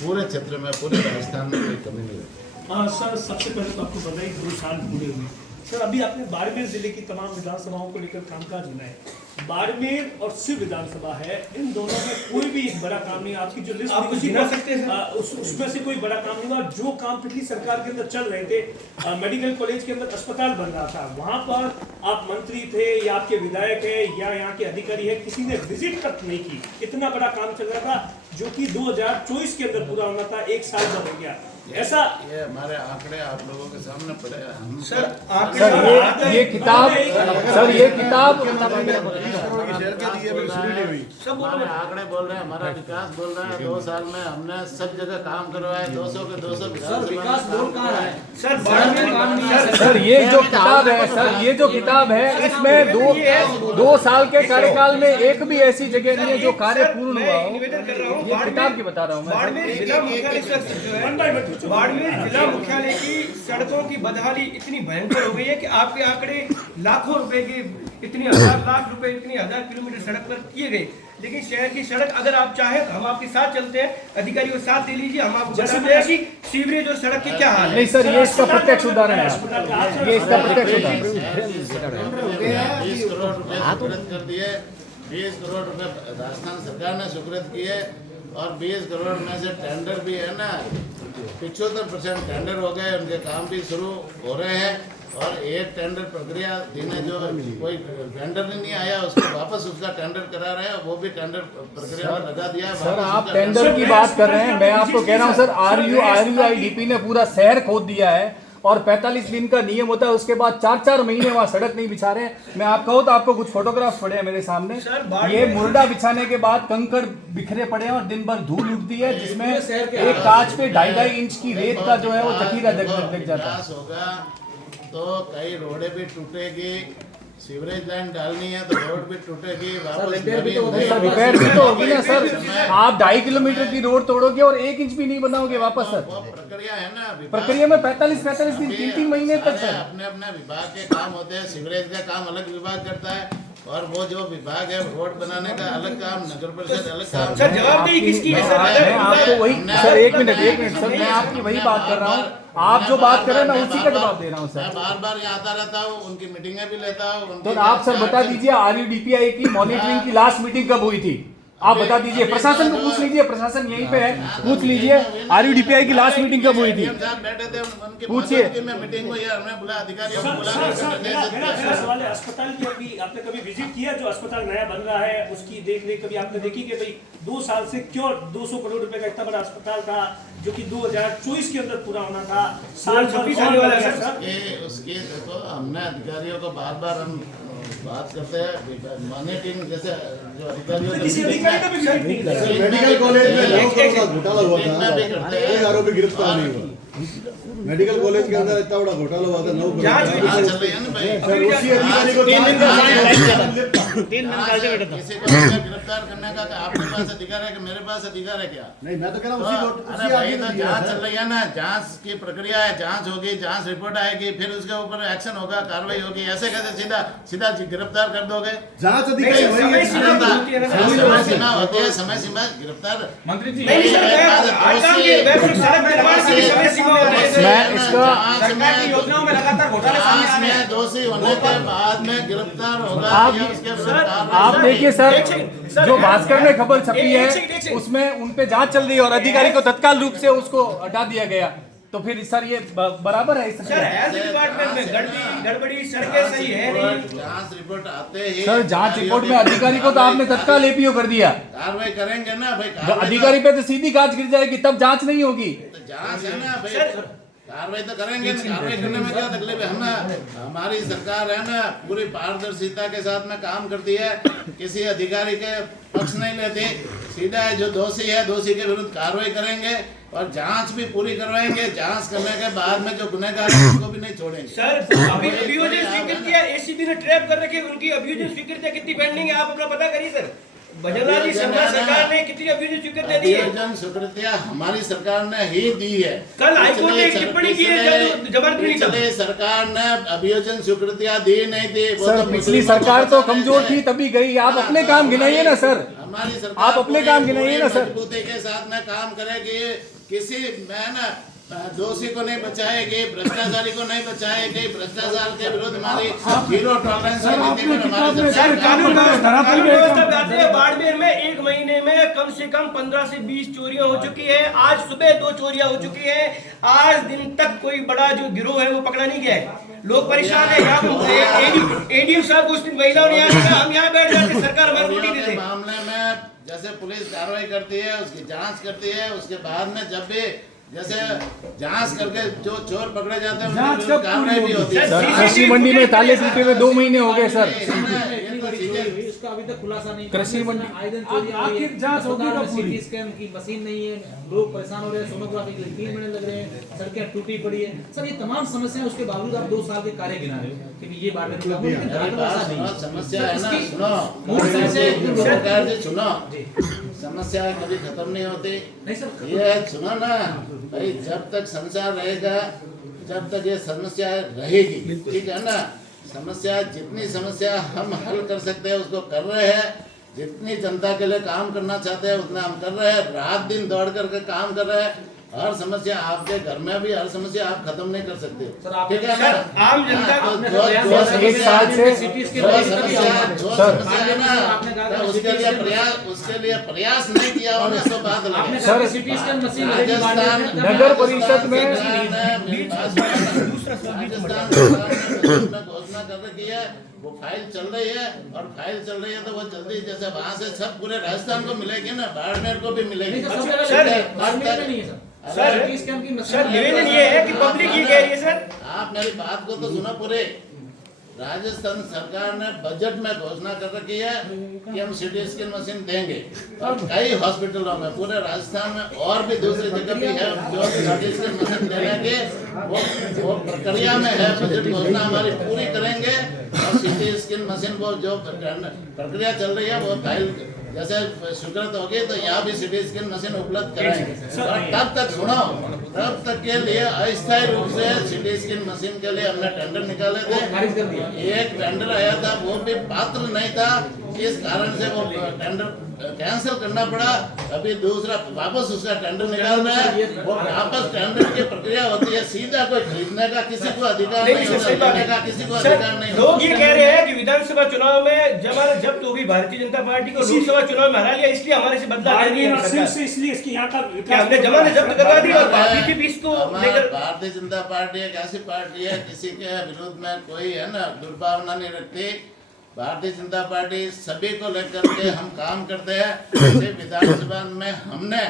पूरे क्षेत्र में, पूरे राजस्थान में कोई कमी नहीं है। सर, सबसे पहले तो आपको बधाई, 2 साल पूरे हुए। सर, अभी आपने बाड़मेर जिले की तमाम विधानसभाओं को लेकर कामकाज बनाए। बाड़मेर और सिर्फ विधानसभा है, इन दोनों में कोई भी एक बड़ा काम नहीं। आपकी जो लिस्ट आप गिना सकते हैं उसमें से कोई बड़ा काम नहीं हुआ। जो काम पिछली सरकार के अंदर चल रहे थे, मेडिकल कॉलेज के अंदर अस्पताल बन रहा था, वहां पर आप मंत्री थे या आपके विधायक है या यहाँ के अधिकारी है, किसी ने विजिट तक नहीं की। इतना बड़ा काम चल रहा था जो कि 2024 के अंदर पूरा होना था, 1 साल का हो गया। ऐसा ये हमारे आंकड़े आप लोगों के सामने पड़े हैं। हम सर ये किताब सर ये किताब हमारे आंकड़े बोल रहे हैं, हमारा विकास बोल रहा है। 2 साल में हमने सब जगह काम करवाया, 200 के 200 विकास बोल कहाँ है सर? सर ये जो किताब है, सर ये जो किताब है, इसमें दो साल के कार्यकाल में एक भी ऐसी जगह नहीं है जो कार्य पूर्ण हुआ हो। निवेदन कर रहा हूँ, ये किताब की बता रहा हूँ मैं। बाड़मेर जिला मुख्यालय जो है, बाड़मेर जिला मुख्यालय की सड़कों की बदहाली इतनी भयंकर हो गई है कि आपके आंकड़े लाखों रुपए के, इतनी हजार लाख रुपए, इतनी हजार किलोमीटर सड़क पर किए गए। लेकिन शहर की सड़क अगर आप चाहें तो हम आपके साथ चलते हैं, अधिकारियों को साथ ले लीजिए, हम आपको बताते हैं कि सीवरेज और सड़क के क्या हाल है। नहीं सर, ये इसका प्रत्यक्ष उदाहरण है, ये इसका प्रत्यक्ष उदाहरण। 20 करोड़ रुपए स्वीकृत कर दिए, 20 करोड़ रुपए राजस्थान सरकार ने स्वीकृत किए और 20 करोड़ में से टेंडर भी है ना, 75% टेंडर हो गए, उनके काम भी शुरू हो रहे हैं। और एक टेंडर प्रक्रिया जिन्हें जो कोई टेंडर नहीं आया उसको वापस उसका टेंडर करा रहे हैं, वो भी टेंडर प्रक्रिया में लगा दिया। सर आप टेंडर की बात कर रहे हैं, मैं आपको कह रहा हूं सर, RUIDP ने पूरा शहर खोद दिया है और 45 दिन का नियम होता है, उसके बाद 4-4 महीने वहाँ सड़क नहीं बिछा रहे हैं। मैं आप कहूँ तो आपको कुछ फोटोग्राफ्स पड़े हैं मेरे सामने, ये मुर्दा बिछाने के बाद कंकड़ बिखरे पड़े हैं और दिन भर धूल उठती है, जिसमें एक कांच पे 2.5 इंच की रेत का जो है वो जखीरा लग जाता है। होगा तो कई रोडें भी टूटेगी, सीवरेज लाइन डालनी है तो रोड भी टूटेगी, वापस रिपेयर भी तो होगी ना सर। आप 2.5 किलोमीटर की रोड तोड़ोगे और 1 इंच भी नहीं बनाओगे वापस सर। वो प्रक्रिया है ना, प्रक्रिया में 45 दिन, 3-3 महीने तक सर। अपने अपने विभाग के काम होते हैं। सीवरेज का काम अलग विभाग करता है और वो जो विभाग है रोड बनाने का अलग काम, नगर परिषद अलग काम। सर जवाबदेही किसकी है सर? मैं आपको वही सर, एक मिनट सर, मैं आपकी वही बात कर रहा हूँ। आप जो बात कर रहे हैं मैं उसी का जवाब दे रहा हूँ सर। मैं बार-बार यहाँ आता रहता हूँ, उनकी मीटिंगें भी लेता हूँ। तो आप सर बता दीजिए, RUDPI की मॉनिटरिंग की लास्ट मीटिंग कब हुई थी? आप बता दीजिए, प्रशासन को पूछ लीजिए, प्रशासन यहीं पे है, पूछ लीजिए RUDPI की लास्ट मीटिंग कब हुई थी, पूछिए। मीटिंग हुई है, हमने बुला अधिकारियों को बुला। मेरा सवाल है, अस्पताल की अभी आपने कभी विजिट किया? जो अस्पताल नया बन रहा है उसकी देख रेख कभी आपने देखी कि भाई 2 साल से क्यों 200 करोड़ रुपए का इतना बड़ा अस्पताल था जो कि 2024 के अंदर पूरा होना था, साल 26 आने वाला है सर। ये उसकी देखो, हमने अधिकारियों को बार-बार हम बात करते हैं, मॉनिटरिंग जैसे जो अधिकारियों किसी अधिकारी का भी विजिट नहीं किया। मेडिकल कॉलेज में लाखों करोड़ का घोटाला हुआ था, एक आरोपी गिरफ्तार नहीं हुआ। मेडिकल कॉलेज के अंदर इतना बड़ा घोटाला हुआ था, 9 करोड़। चल रही है ना भाई, उसी अधिकारी को 3 दिन का किसी को गिरफ्तार करने का आपके पास अधिकार है कि मेरे पास अधिकार है क्या? नहीं, मैं तो कह रहा हूँ अरे भाई, तो जांच चल रही है ना, जांच की प्रक्रिया है, जांच होगी, जांच रिपोर्ट आएगी, फिर उसके ऊपर एक्शन होगा, कार्रवाई होगी। ऐसे कैसे सीधा गिरफ्तार कर दोगे? जांच अधिकारी समय सीमा होती है, समय सीमा गिरफ्तार मंत्री जी मैं इसका सरकार की योजनाओं में लगातार घोटाले सामने आ रहे हैं। दोषी होने के बाद में गिरफ्तार होगा। आप देखिए सर, जो भास्कर में खबर छपी है उसमें उन पे जांच चल रही है और अधिकारी को तत्काल रूप से उसको हटा दिया गया, तो फिर सर ये बराबर है सर? हेल्थ डिपार्टमेंट में गड़बड़ी, सड़कें सही है नहीं। जांच रिपोर्ट आते ही सर, जांच रिपोर्ट में अधिकारी को तो आपने तत्काल APO कर दिया, कार्रवाई करेंगे ना भाई। अधिकारी पे तो सीधी गाज गिर जाएगी, तब जांच नहीं होगी। जांच है ना भाई, कार्रवाई तो करेंगे ना। कार्रवाई करने में क्या तकलीफ है? हम हमारी सरकार है ना, पूरी पारदर्शिता के साथ में काम करती है, किसी अधिकारी के पक्ष नहीं लेती, सीधा है जो दोषी है दोषी के विरुद्ध कार्रवाई करेंगे और जांच भी पूरी करवाएंगे। जांच करने के बाद में जो गुनहगार है उनको भी नहीं छोड़ेंगे। सर अभी अभियोजन स्वीकृतियां ACB ने ट्रैप कर रखी, उनकी अभियोजन स्वीकृतियां कितनी पेंडिंग है, आप अपना पता करिए सर। भजनलाल जी, सरकार ने कितनी अभियोजन स्वीकृतियां दी है? अभियोजन स्वीकृतियां हमारी सरकार ने ही दी है। कल हाईकोर्ट ने एक टिप्पणी की है जब जबरदस्ती पिछले सरकार ने अभियोजन स्वीकृतियां दी नहीं थी। सर पिछली सरकार तो कमजोर थी तभी गई, आप अपने काम गिनाइए ना सर। हमारी सरकार आप अपने काम गिनाइए ना सर। मजबूती के साथ में काम करेगी। किसी मैं ना दोषी को नहीं बचाएगी, भ्रष्टाचारी को नहीं बचाएगी। भ्रष्टाचार के विरुद्ध हमारी जीरो टॉलरेंस की नीति पर हमारी सर, कानून सरकार व्यवस्था पे आते हैं। बाड़मेर में एक महीने में कम से कम 15 से 20 चोरियां हो चुकी है। आज सुबह 2 चोरियां हो चुकी है। आज दिन तक कोई बड़ा जो गिरोह है वो पकड़ा नहीं गया है। लोग परेशान है। यहाँ एडीएम साहब को उस दिन महिलाओं ने यहाँ कहा हम यहाँ बैठ जाते, सरकार हमें रोटी चोरियों देते। के मामले में जैसे पुलिस कार्रवाई करती है, उसकी जांच करती है, उसके बाद में जब भी जैसे जांच करके जो चोर पकड़े जाते हैं उनकी विरुद्ध कार्रवाई भी होती है। सर, कृषि मंडी में ताले टूटे हुए 2 महीने हो गए सर। इसका अभी तक खुलासा नहीं। कृषि मंडी आए दिन चोरी हो रही है। जांच होगी तो अस्पताल में सीटी स्कैन की मशीन नहीं है, लोग परेशान हो रहे हैं, सोनोग्राफी के लिए 3 महीने लग रहे हैं, सड़कें टूटी पड़ी है। सर ये तमाम समस्याएं उसके बावजूद आप 2 साल के कार्य गिना रहे हो कि ये बात है, लेकिन ऐसा नहीं है। समस्या है ना, मूल समस्या सुनो सरकार जी, सुनो, समस्या कभी खत्म नहीं होती। नहीं सर, ये सुनो ना भाई, जब तक संसार रहेगा जब तक ये समस्या रहेगी, ठीक है ना। समस्या जितनी समस्या हम हल कर सकते हैं उसको कर रहे हैं। जितनी जनता के लिए काम करना चाहते हैं उतना हम कर रहे हैं। रात दिन दौड़ करके काम कर रहे हैं। हर समस्या आपके घर में भी हर समस्या आप खत्म नहीं कर सकते, सर, आप ठीक है ना। आम जनता को आपने जो एक साल से सिटी जो स्कैन समस्या है ना, आपने कहा तो उसके लिए प्रयास नहीं किया होने तो बात अलग आपने है। कहा सिटी स्कैन मशीन राजस्थान नगर परिषद में घोषणा कर रखी है, वो फाइल चल रही है और फाइल चल रही है तो वो जल्दी जैसे वहाँ से सब पूरे राजस्थान को मिलेगी ना, बाड़मेर को भी मिलेगी। सर निवेदन ये है कि पब्लिक ये कह रही है सर। आप मेरी बात को तो सुनो पूरे। राजस्थान सरकार ने बजट में घोषणा कर रखी है कि हम सिटी स्कैन मशीन देंगे और कई हॉस्पिटलों में पूरे राजस्थान में और भी दूसरी जगह भी है जो सिटी स्कैन मशीन देने के वो प्रक्रिया में है। बजट घोषणा हमारी पूरी करेंगे और सिटी स्कैन मशीन वो जो प्रक्रिया चल रही है वो फाइल जैसे स्वीकृत होगी तो यहाँ भी सिटी स्कैन मशीन उपलब्ध कराएंगे। और तब तक सुनो, तब तक के लिए अस्थायी रूप से सिटी स्कैन मशीन के लिए हमने टेंडर निकाले थे। एक टेंडर आया था वो भी पात्र नहीं था, इस कारण से वो टेंडर कैंसिल करना पड़ा। अभी दूसरा वापस उसका टेंडर निकाल रहे हैं। वो वापस टेंडर की प्रक्रिया होती है, सीधा कोई खरीदने का किसी को अधिकार नहीं होता, देने का किसी को अधिकार नहीं होता। लोग ये कह रहे हैं कि विधानसभा चुनाव में जब तो भी भारतीय जनता पार्टी को लोकसभा चुनाव में हरा लिया, इसलिए हमारे से बदला ले लिया सरकार। इसलिए इसकी यहाँ का हमने जमानत जब्त करवा दी और बीजेपी इसको लेकर। भारतीय जनता पार्टी एक ऐसी पार्टी है किसी के विरोध में कोई है ना दुर्भावना नहीं रखती। भारतीय जनता पार्टी सभी को लेकर के हम काम करते हैं। जैसे विधानसभा में हमने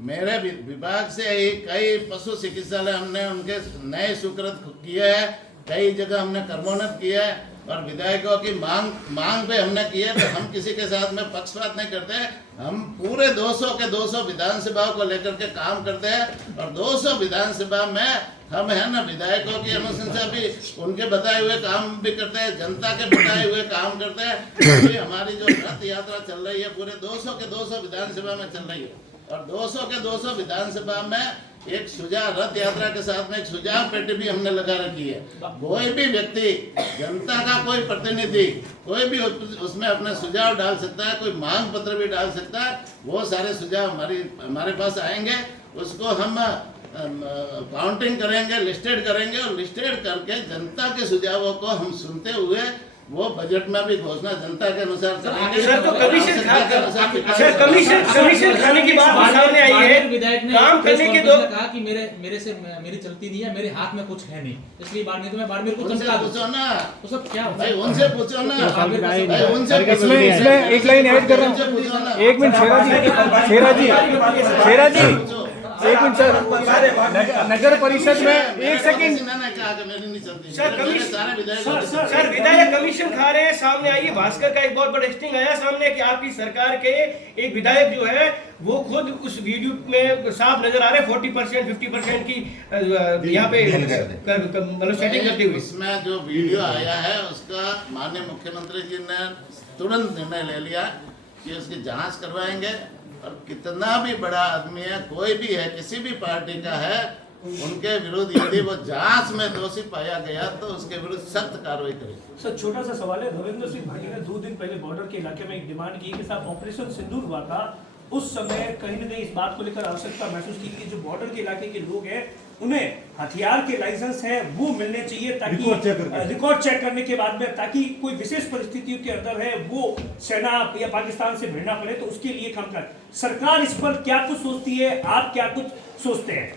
मेरे विभाग से ही कई पशु चिकित्सालय हमने उनके नए स्वीकृत किए हैं, कई जगह हमने कर्मोन्नत किए है और विधायकों की मांग पे हमने की है। तो हम किसी के साथ में पक्षपात नहीं करते। हम पूरे 200 के 200 विधानसभाओं को लेकर के काम करते हैं और 200 विधानसभा में हम है ना विधायकों की अनुशंसा भी उनके बताए हुए काम भी करते हैं, जनता के बताए हुए काम करते हैं। अभी हमारी जो रथ यात्रा चल रही है पूरे 200 के 200 विधानसभा में चल रही है और 200 के 200 विधानसभा में एक सुझाव रथ यात्रा के साथ में एक सुझाव पेटी भी हमने लगा रखी है। कोई भी व्यक्ति, जनता का कोई प्रतिनिधि, कोई भी उसमें अपना सुझाव डाल सकता है, कोई मांग पत्र भी डाल सकता है। वो सारे सुझाव हमारे पास आएंगे, उसको हम काउंटिंग करेंगे, लिस्टेड करेंगे और लिस्टेड करके जनता के सुझावों को हम सुनते हुए वो बजट में भी घोषणा जनता के अनुसार करेंगे। सर तो कमीशन खाने की बात सामने आई है। विधायक ने काम करने के दो कहा कि मेरी चलती नहीं है, मेरे हाथ में कुछ है नहीं, इसलिए बाड़मेर को मैं बाड़मेर को उनसे चमका पूछो ना तो सब क्या होता भाई, है? उनसे पूछो ना भाई, उनसे इसमें एक लाइन ऐड कर रहा हूँ। एक मिनट शेरा जी एक मिनट सर। नगर परिषद में एक सेकंड। सर विधायक कमीशन खा रहे हैं, सामने आई है भास्कर का एक बहुत बड़ा स्टिंग आया सामने कि आपकी सरकार के एक विधायक जो है वो खुद उस वीडियो में साफ नजर आ रहे 40% 50% की यहाँ पे मतलब सेटिंग करते हुए। इसमें जो वीडियो आया है उसका माननीय मुख्यमंत्री जी ने तुरंत निर्णय ले लिया कि उसकी जांच करवाएंगे और कितना भी बड़ा आदमी है, कोई भी है, किसी भी पार्टी का है, उनके विरुद्ध यदि वो जांच में दोषी पाया गया तो उसके विरुद्ध सख्त कार्रवाई करेगी। सर छोटा सा सवाल है, धर्मेंद्र सिंह भाटी ने 2 दिन पहले बॉर्डर के इलाके में एक डिमांड की कि साहब ऑपरेशन सिंदूर हुआ था, उस समय कहीं न कहीं इस बात को लेकर आवश्यकता महसूस की कि जो बॉर्डर के इलाके के लोग हैं उन्हें हथियार के लाइसेंस हैं वो मिलने चाहिए, ताकि रिकॉर्ड चेक करने के बाद में, ताकि कोई विशेष परिस्थितियों के अंदर है वो सेना या पाकिस्तान से भिड़ना पड़े, तो उसके लिए काम कर। सरकार इस पर क्या कुछ सोचती है, आप क्या कुछ सोचते हैं?